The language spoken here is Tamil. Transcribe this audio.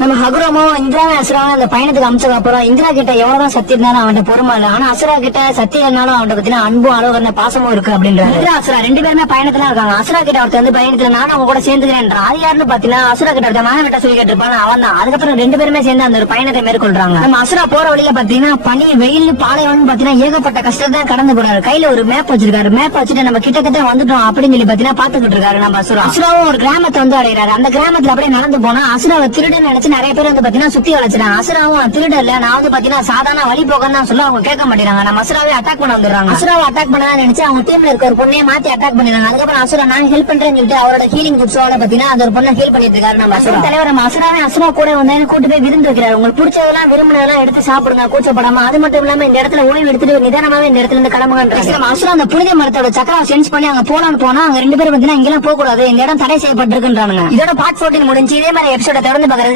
நம்ம ஹகுரமும் இந்திராவும் அசுராவும் அந்த பயணத்துக்கு அமிச்சதுக்கு அப்புறம் இந்திரா கிட்ட எவ்வளவுதான் சக்தி இருந்தாலும் அவன்கிட்ட பொறுமை இல்ல. ஆனா அசுரா கிட்ட சக்தி இருந்தாலும் அவன்கிட்ட பத்தின அன்பும் அளவு பாசமும் இருக்கு அப்படின்ற இந்திரா அசுரா ரெண்டு பேருமே பயணத்துல இருக்காங்க. அசுரா கிட்ட ஒருத்தர் வந்து பயணத்துல நானும் அவங்க கூட சேர்ந்துக்கிறேன். அது யாருன்னு பாத்தீங்கன்னா அசுரா கிட்ட ஒருத்தர் மானவிட்ட சொல்லி கேட்டிருப்பான் அவன் தான். அதுக்கப்புறம் ரெண்டு பேருமே சேர்ந்து அந்த ஒரு பயணத்தை மேற்கொள்றாங்க. நம்ம அசுரா போற வழியில பாத்தீங்கன்னா பனி வெயில் பாலைவனம் பாத்தீங்கன்னா ஏகப்பட்ட கஷ்டத்தை கடந்து போறாரு. கையில ஒரு மேப் வச்சிருக்காரு. மேப் வச்சுட்டு நம்ம கிட்ட வந்துட்டோம் அப்படின்னு சொல்லி பாத்தீங்கன்னா பாத்துக்கிட்டு இருக்காரு நம்ம அசுரா. அசுராவும் ஒரு கிராமத்தை வந்து அடைகிறாரு. அந்த கிராமத்துல அப்படியே நடந்து போனா அசுராவை திருடன் நினைச்சு நிறைய பேர் வந்து பாத்தீங்கன்னா சுத்தி வளைச்சிட்டாங்க. அசுராவும் திருட இல்ல, நான் வந்து பாத்தீங்கன்னா சாதாரண வழி போகன்னு சொல்ல அவங்க கேட்க மாட்டேங்கிறாங்க. நம்ம அசுராவே அட்டாக் பண்ண வந்துடுறாங்க. அசுராவை அட்டாக் பண்ணலாம் நினைச்சு அவங்க டீம்ல இருக்க ஒரு பொண்ணையே மாத்தி அட்டாக் பண்ணிடுறாங்க. அதுக்கப்புறம் அசுரா நான் ஹெல்ப் பண்றேன்னு சொல்லிட்டு அவரோட ஹீலிங் குட்ஸோட பாத்தீங்கன்னா அந்த ஒரு பொண்ணை ஹீல் பண்ணிட்டு இருக்காரு நம்ம அசுரா தலைவர். நம்ம அசுராவே அசுரா கூட வந்து கூட்டு போய் விருந்து வைக்கிறாரு. உங்களுக்கு பிடிச்சதெல்லாம் விரும்பினதெல்லாம் எடுத்து சாப்பிடுங்க கூச்சப்படாம. அது மட்டும் இல்லாம இந்த இடத்துல ஓய்வு எடுத்துட்டு நிதானமாவே இந்த இடத்துல இருந்து கிளம்புங்க. நம்ம அசுரா அந்த புனித மரத்தோட சக்கரம் சென்ஸ் பண்ணி அங்க போலான்னு போனா அங்க ரெண்டு பேரும் பாத்தீங்கன்னா இங்கெல்லாம் போக கூடாது, இந்த இடம் தடை செய்யப்பட்டிருக்குன்றாங்க. இதோட பார்ட் 14 முடிஞ்சு. இதே மாதிரி எபிசோட தொடர்ந்து பாக்குறது